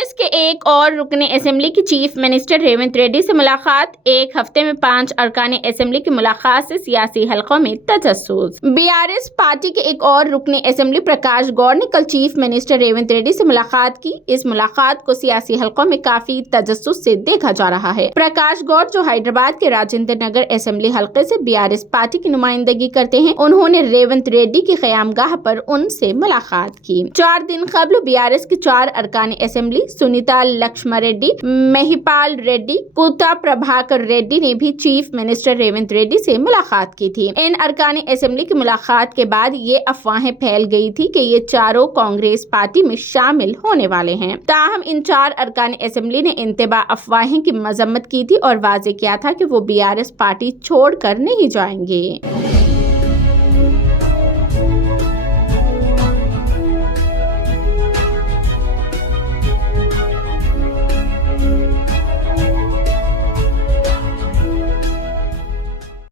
BRS के एक और रुकने असेंबली की चीफ मिनिस्टर रेवंत रेड्डी से मुलाकात। एक हफ्ते में 5 अरकान असेंबली की मुलाकात से सियासी हलकों में तजस्सुस। बीआरएस पार्टी के एक और रुकने असेंबली प्रकाश गौड़ ने कल चीफ मिनिस्टर रेवंत रेड्डी से मुलाकात की। इस मुलाकात को सियासी हलकों में काफी तजस्सुस से देखा जा रहा है। प्रकाश गौड़, जो हैदराबाद के राजेंद्र नगर असेंबली हलके से बीआरएस पार्टी की नुमाइंदगी करते हैं, उन्होंने रेवंत रेड्डी की क़यामगाह पर उनसे मुलाकात की। 4 दिन कबल बीआरएस के 4 अरकान असेंबली सुनीता लक्ष्मण रेड्डी, महिपाल रेड्डी, कुत्ता प्रभाकर रेड्डी ने भी चीफ मिनिस्टर रेवंत रेड्डी से मुलाकात की थी। इन अरकान असेंबली की मुलाकात के बाद ये अफवाहें फैल गई थी कि ये चारों कांग्रेस पार्टी में शामिल होने वाले हैं। ताहम इन 4 अरकान असेंबली ने इंतबा अफवाहें की मजम्मत की थी और वाजे किया था कि वो बीआरएस पार्टी छोड़कर नहीं जाएंगे।